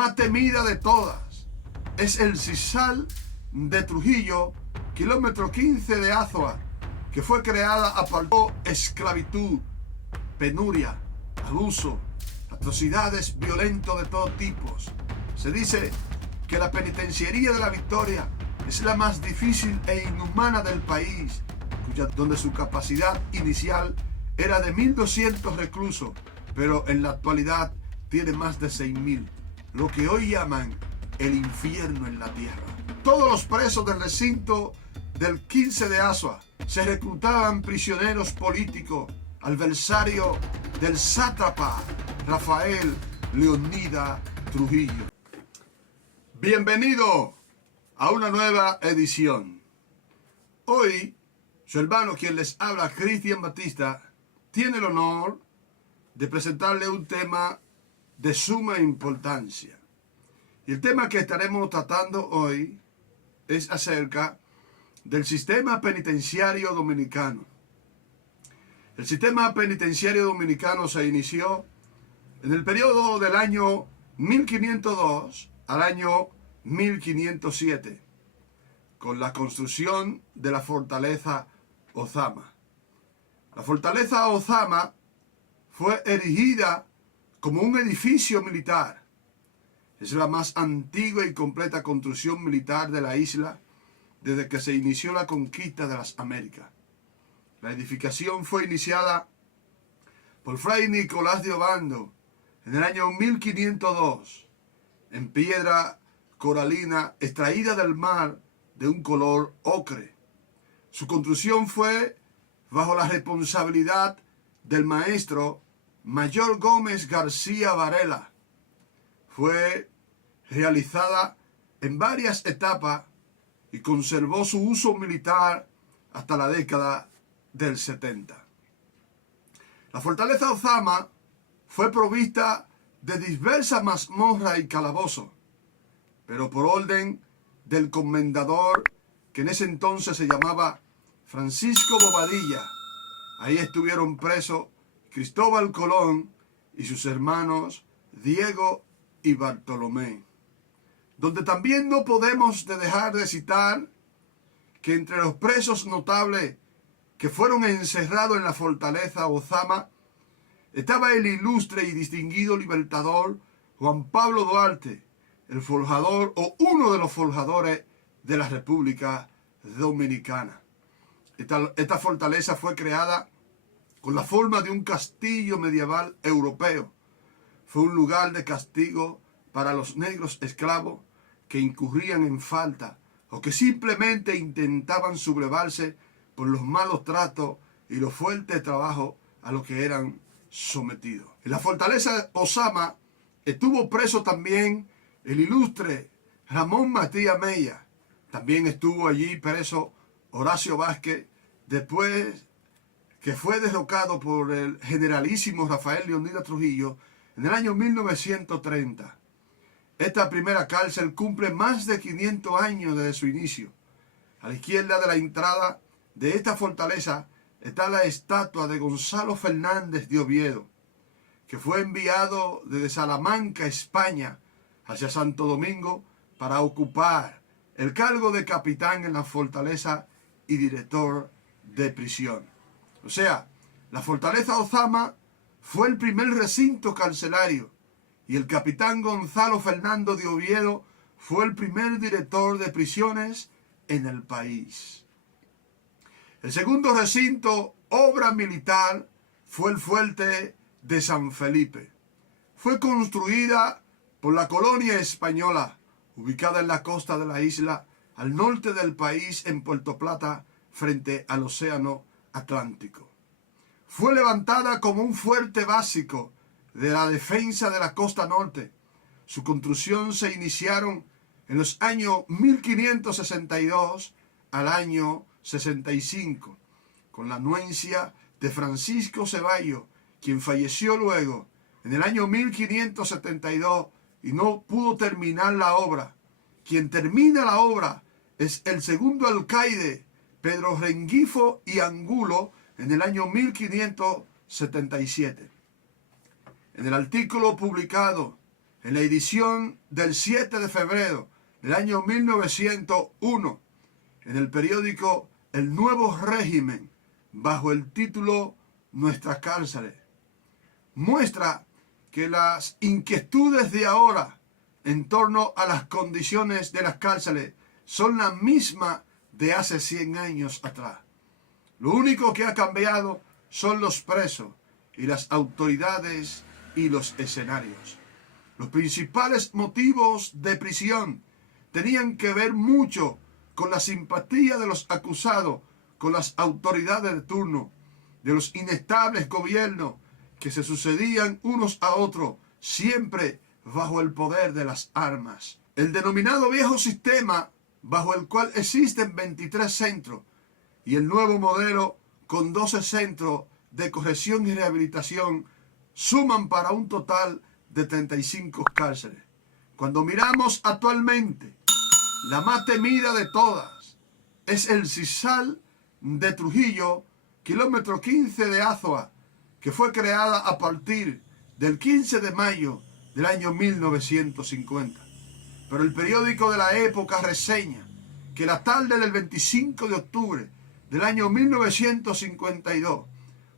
más temida de todas es el Sisal de Trujillo, kilómetro 15 de Azua, que fue creada a partir de esclavitud, penuria, abuso, atrocidades violentos de todo tipo. Se dice que la penitenciaría de La Victoria es la más difícil e inhumana del país, donde su capacidad inicial era de 1.200 reclusos, pero en la actualidad tiene más de 6.000, lo que hoy llaman el infierno en la tierra. Todos los presos del recinto del 15 de Azua se reclutaban prisioneros políticos, adversarios del sátrapa Rafael Leónidas Trujillo. Bienvenido a una nueva edición. Hoy, su hermano quien les habla, Cristian Batista, tiene el honor de presentarle un tema de suma importancia. Y el tema que estaremos tratando hoy es acerca del sistema penitenciario dominicano. El sistema penitenciario dominicano se inició en el periodo del año 1502 al año 1507, con la construcción de la fortaleza Ozama. La fortaleza Ozama fue erigida como un edificio militar. Es la más antigua y completa construcción militar de la isla desde que se inició la conquista de las Américas. La edificación fue iniciada por Fray Nicolás de Obando en el año 1502, en piedra coralina extraída del mar de un color ocre. Su construcción fue bajo la responsabilidad del maestro Mayor Gómez García Varela. Fue realizada en varias etapas y conservó su uso militar hasta la década del 70. La fortaleza Ozama fue provista de diversas mazmorras y calabozos, pero por orden del comendador, que en ese entonces se llamaba Francisco Bobadilla. Ahí estuvieron presos Cristóbal Colón y sus hermanos Diego y Bartolomé. Donde también no podemos dejar de citar que entre los presos notables que fueron encerrados en la fortaleza Ozama estaba el ilustre y distinguido libertador Juan Pablo Duarte, el forjador o uno de los forjadores de la República Dominicana. Esta fortaleza fue creada con la forma de un castillo medieval europeo. Fue un lugar de castigo para los negros esclavos que incurrían en falta o que simplemente intentaban sublevarse por los malos tratos y los fuertes trabajos a los que eran sometidos. En la fortaleza Ozama estuvo preso también el ilustre Ramón Matías Mella. También estuvo allí preso Horacio Vázquez, después que fue derrocado por el generalísimo Rafael Leónidas Trujillo en el año 1930. Esta primera cárcel cumple más de 500 años desde su inicio. A la izquierda de la entrada de esta fortaleza está la estatua de Gonzalo Fernández de Oviedo, que fue enviado desde Salamanca, España, hacia Santo Domingo para ocupar el cargo de capitán en la fortaleza y director de prisión. O sea, la fortaleza Ozama fue el primer recinto carcelario y el capitán Gonzalo Fernando de Oviedo fue el primer director de prisiones en el país. El segundo recinto, obra militar, fue el fuerte de San Felipe. Fue construida por la colonia española, ubicada en la costa de la isla, al norte del país, en Puerto Plata, frente al océano Atlántico. Fue levantada como un fuerte básico de la defensa de la costa norte. Su construcción se iniciaron en los años 1562 al año 65, con la anuencia de Francisco Ceballos, quien falleció luego en el año 1572 y no pudo terminar la obra. Quien termina la obra es el segundo alcaide, Pedro Rengifo y Angulo, en el año 1577. En el artículo publicado en la edición del 7 de febrero del año 1901, en el periódico El Nuevo Régimen, bajo el título Nuestras cárceles, muestra que las inquietudes de ahora en torno a las condiciones de las cárceles son las mismas de hace 100 años atrás. Lo único que ha cambiado son los presos y las autoridades y los escenarios. Los principales motivos de prisión tenían que ver mucho con la simpatía de los acusados con las autoridades de turno, de los inestables gobiernos que se sucedían unos a otros, siempre bajo el poder de las armas. El denominado viejo sistema, bajo el cual existen 23 centros, y el nuevo modelo con 12 centros de corrección y rehabilitación, suman para un total de 35 cárceles. Cuando miramos actualmente, la más temida de todas es el Sisal de Trujillo, kilómetro 15 de Azua, que fue creada a partir del 15 de mayo del año 1950. Pero el periódico de la época reseña que la tarde del 25 de octubre del año 1952,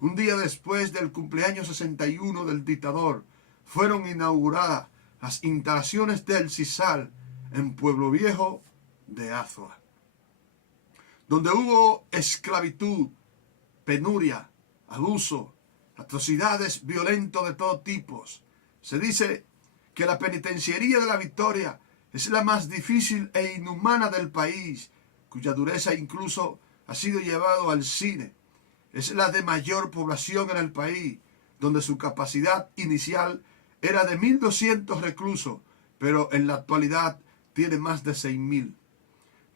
un día después del cumpleaños 61 del dictador, fueron inauguradas las instalaciones del Sisal en Pueblo Viejo de Azua, donde hubo esclavitud, penuria, abuso, atrocidades violentos de todo tipo. Se dice que la penitenciaría de la Victoria es la más difícil e inhumana del país, cuya dureza incluso ha sido llevado al cine. Es la de mayor población en el país, donde su capacidad inicial era de 1.200 reclusos, pero en la actualidad tiene más de 6.000.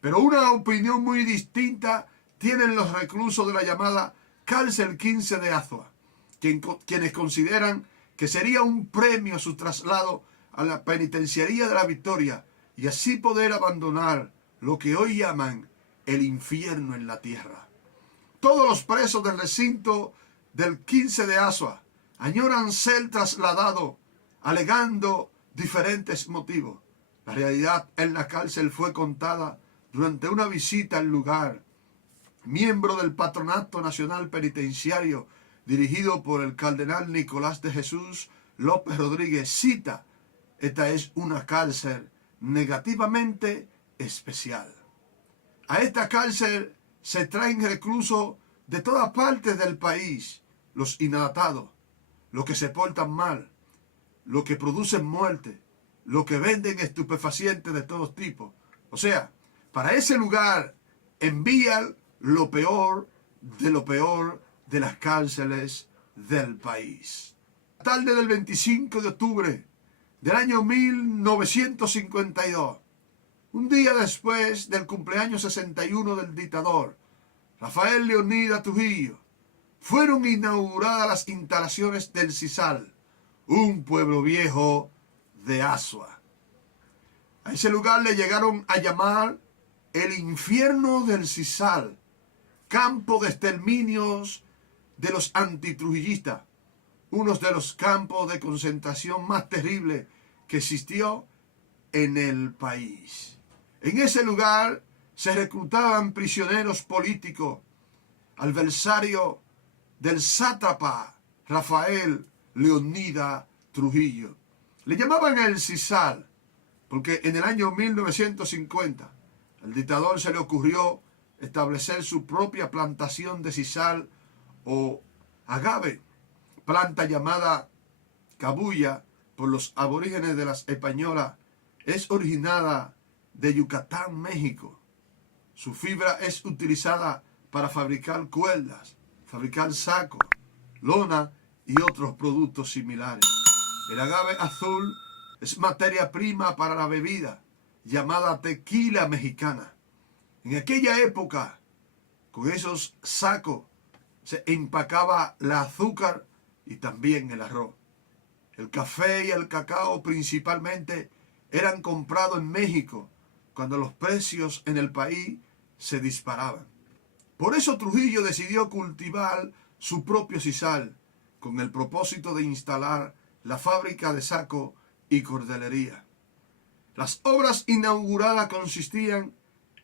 Pero una opinión muy distinta tienen los reclusos de la llamada Cárcel 15 de Azua, quienes consideran que sería un premio su traslado a la penitenciaría de la Victoria y así poder abandonar lo que hoy llaman el infierno en la tierra. Todos los presos del recinto del 15 de Azua añoran ser trasladados, alegando diferentes motivos. La realidad en la cárcel fue contada durante una visita al lugar. Miembro del Patronato Nacional Penitenciario, dirigido por el cardenal Nicolás de Jesús López Rodríguez, cita: esta es una cárcel negativamente especial. A esta cárcel se traen reclusos de todas partes del país, los inadaptados, los que se portan mal, los que producen muerte, los que venden estupefacientes de todos tipos. O sea, para ese lugar envían lo peor de las cárceles del país. La tarde del 25 de octubre del año 1952, un día después del cumpleaños 61 del dictador Rafael Leónidas Trujillo, fueron inauguradas las instalaciones del Sisal, un pueblo viejo de Azua. A ese lugar le llegaron a llamar el infierno del Sisal, campo de exterminios de los antitrujillistas, uno de los campos de concentración más terribles que existió en el país. En ese lugar se reclutaban prisioneros políticos, adversarios del sátrapa Rafael Leónidas Trujillo. Le llamaban el Sisal porque en el año 1950 al dictador se le ocurrió establecer su propia plantación de sisal o agave, planta llamada cabuya por los aborígenes de las españolas. Es originada de Yucatán, México. Su fibra es utilizada para fabricar cuerdas, fabricar sacos, lona y otros productos similares. El agave azul es materia prima para la bebida llamada tequila mexicana. En aquella época, con esos sacos se empacaba el azúcar y también el arroz. El café y el cacao principalmente eran comprados en México cuando los precios en el país se disparaban. Por eso Trujillo decidió cultivar su propio sisal con el propósito de instalar la fábrica de saco y cordelería. Las obras inauguradas consistían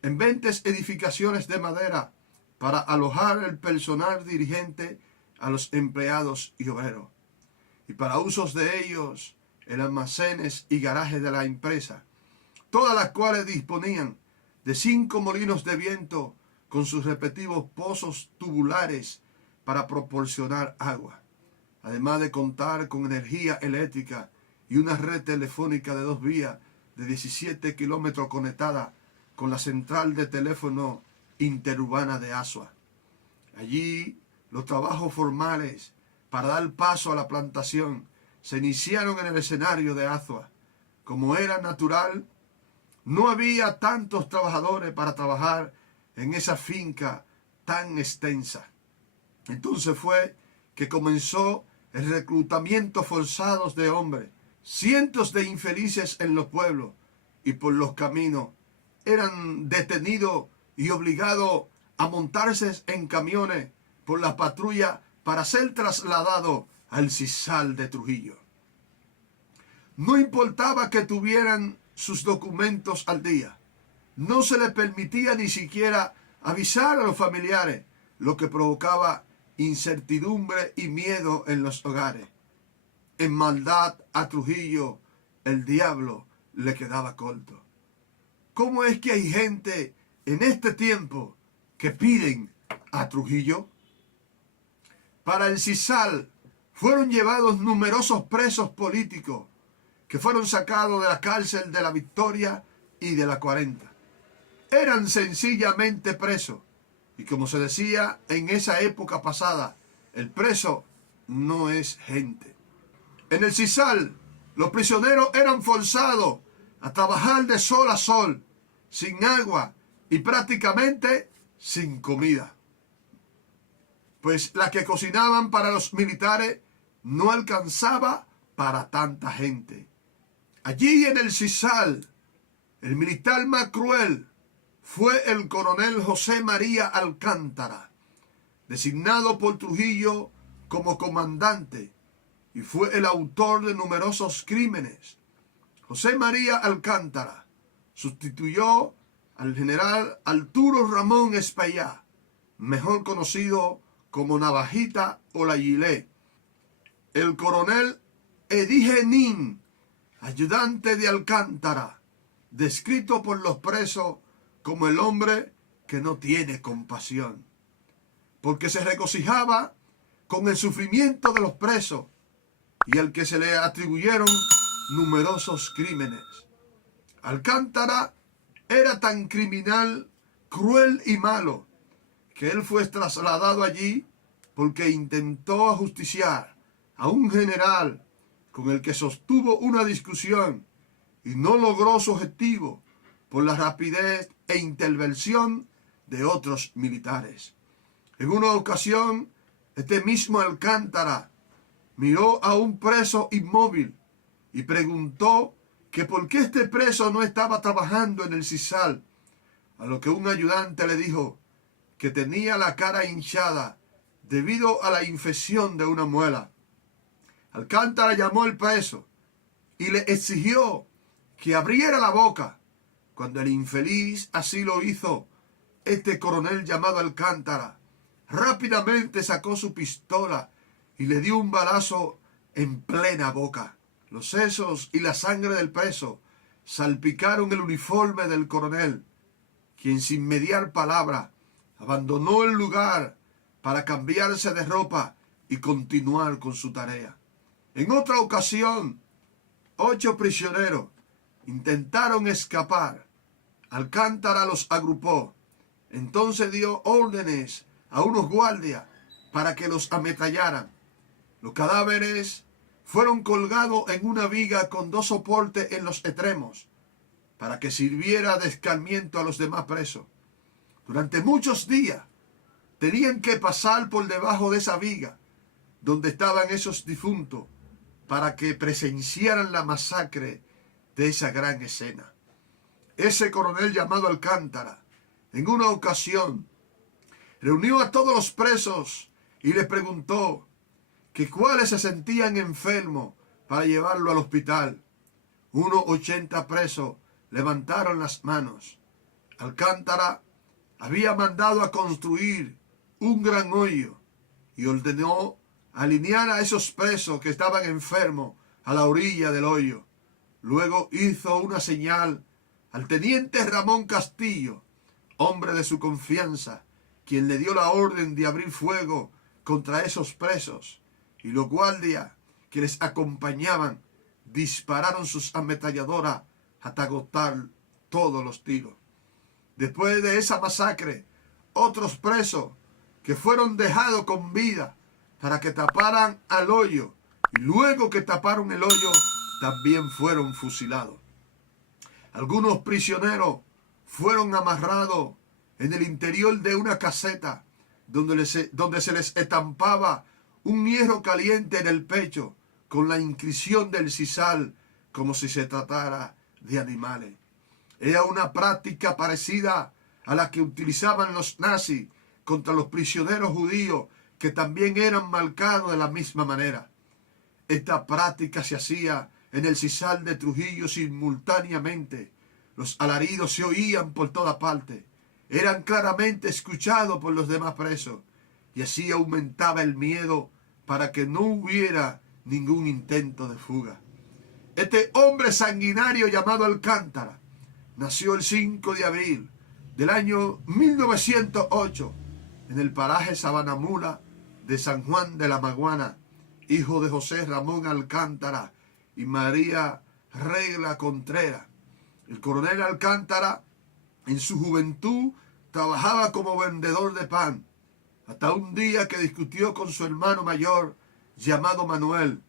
en 20 edificaciones de madera para alojar el personal dirigente a los empleados y obreros, y para usos de ellos en almacenes y garajes de la empresa, todas las cuales disponían de 5 molinos de viento con sus respectivos pozos tubulares para proporcionar agua, además de contar con energía eléctrica y una red telefónica de 2 vías de 17 kilómetros conectada con la central de teléfono interurbana de Asua. Allí los trabajos formales para dar paso a la plantación se iniciaron en el escenario de Asua. Como era natural, no había tantos trabajadores para trabajar en esa finca tan extensa. Entonces fue que comenzó el reclutamiento forzado de hombres. Cientos de infelices en los pueblos y por los caminos eran detenidos y obligados a montarse en camiones por la patrulla para ser trasladados al Sisal de Trujillo. No importaba que tuvieran sus documentos al día. No se les permitía ni siquiera avisar a los familiares, lo que provocaba incertidumbre y miedo en los hogares. En maldad a Trujillo el diablo le quedaba corto. ¿Cómo es que hay gente en este tiempo que piden a Trujillo? Para el Sisal fueron llevados numerosos presos políticos que fueron sacados de la cárcel de la Victoria y de la 40. Eran sencillamente presos, y como se decía en esa época pasada, el preso no es gente. En el Sisal, los prisioneros eran forzados a trabajar de sol a sol, sin agua y prácticamente sin comida, pues la que cocinaban para los militares no alcanzaba para tanta gente. Allí en el Sisal, el militar más cruel fue el coronel José María Alcántara, designado por Trujillo como comandante, y fue el autor de numerosos crímenes. José María Alcántara sustituyó al general Arturo Ramón Espaillá, mejor conocido como Navajita o la Gilet. El coronel Edigenín, ayudante de Alcántara, descrito por los presos como el hombre que no tiene compasión, porque se regocijaba con el sufrimiento de los presos y al que se le atribuyeron numerosos crímenes. Alcántara era tan criminal, cruel y malo, que él fue trasladado allí porque intentó ajusticiar a un general con el que sostuvo una discusión y no logró su objetivo por la rapidez e intervención de otros militares. En una ocasión, este mismo Alcántara miró a un preso inmóvil y preguntó que por qué este preso no estaba trabajando en el Sisal, a lo que un ayudante le dijo que tenía la cara hinchada debido a la infección de una muela. Alcántara llamó al preso y le exigió que abriera la boca. Cuando el infeliz así lo hizo, este coronel llamado Alcántara rápidamente sacó su pistola y le dio un balazo en plena boca. Los sesos y la sangre del preso salpicaron el uniforme del coronel, quien sin mediar palabra abandonó el lugar para cambiarse de ropa y continuar con su tarea. En otra ocasión, 8 prisioneros intentaron escapar. Alcántara los agrupó. Entonces dio órdenes a unos guardias para que los ametrallaran. Los cadáveres fueron colgados en una viga con 2 soportes en los extremos para que sirviera de escarmiento a los demás presos. Durante muchos días tenían que pasar por debajo de esa viga donde estaban esos difuntos para que presenciaran la masacre de esa gran escena. Ese coronel llamado Alcántara, en una ocasión, reunió a todos los presos y les preguntó que cuáles se sentían enfermos para llevarlo al hospital. unos 80 presos levantaron las manos. Alcántara había mandado a construir un gran hoyo y ordenó alinear a esos presos que estaban enfermos a la orilla del hoyo. Luego hizo una señal al teniente Ramón Castillo, hombre de su confianza, quien le dio la orden de abrir fuego contra esos presos, y los guardias que les acompañaban dispararon sus ametralladoras hasta agotar todos los tiros. Después de esa masacre, otros presos que fueron dejados con vida para que taparan al hoyo, y luego que taparon el hoyo, también fueron fusilados. Algunos prisioneros fueron amarrados en el interior de una caseta donde se les estampaba un hierro caliente en el pecho con la inscripción del sisal, como si se tratara de animales. Era una práctica parecida a la que utilizaban los nazis contra los prisioneros judíos, que también eran marcados de la misma manera. Esta práctica se hacía en el sisal de Trujillo simultáneamente. Los alaridos se oían por toda parte. Eran claramente escuchados por los demás presos, y así aumentaba el miedo para que no hubiera ningún intento de fuga. Este hombre sanguinario llamado Alcántara nació el 5 de abril del año 1908 en el paraje Sabanamula de San Juan de la Maguana, hijo de José Ramón Alcántara y María Regla Contreras. El coronel Alcántara en su juventud trabajaba como vendedor de pan, hasta un día que discutió con su hermano mayor llamado Manuel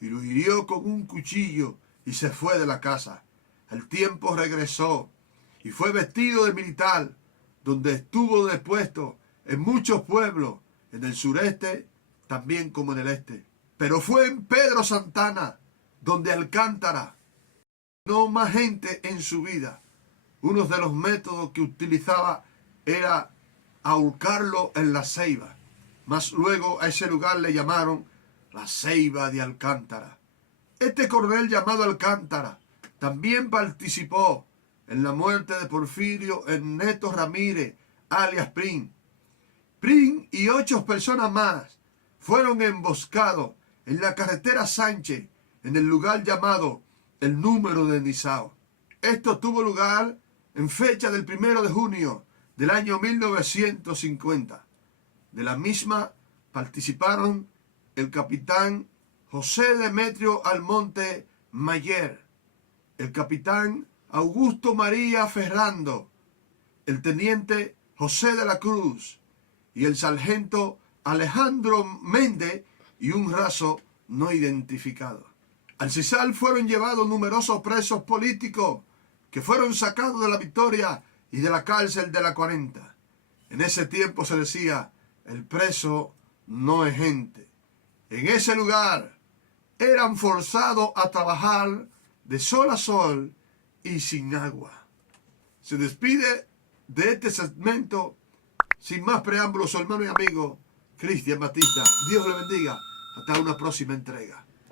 y lo hirió con un cuchillo y se fue de la casa. Al tiempo regresó y fue vestido de militar, donde estuvo depuesto en muchos pueblos, en el sureste también como en el este. Pero fue en Pedro Santana donde Alcántara no más gente en su vida. Uno de los métodos que utilizaba era ahorcarlo en la ceiba. Mas luego a ese lugar le llamaron la ceiba de Alcántara. Este coronel llamado Alcántara también participó en la muerte de Porfirio Ernesto Ramírez, alias Prim. Prim y 8 personas más fueron emboscados en la carretera Sánchez, en el lugar llamado el Número de Nizao. Esto tuvo lugar en fecha del 1 de junio del año 1950. De la misma participaron el capitán José Demetrio Almonte Mayer, el capitán Augusto María Ferrando, el teniente José de la Cruz y el sargento Alejandro Méndez y un raso no identificado. Al sisal fueron llevados numerosos presos políticos que fueron sacados de la Victoria y de la cárcel de la 40. En ese tiempo se decía, el preso no es gente. En ese lugar eran forzados a trabajar de sol a sol y sin agua. Se despide de este segmento, sin más preámbulos, su hermano y amigo Cristian Batista. Dios le bendiga. Hasta una próxima entrega.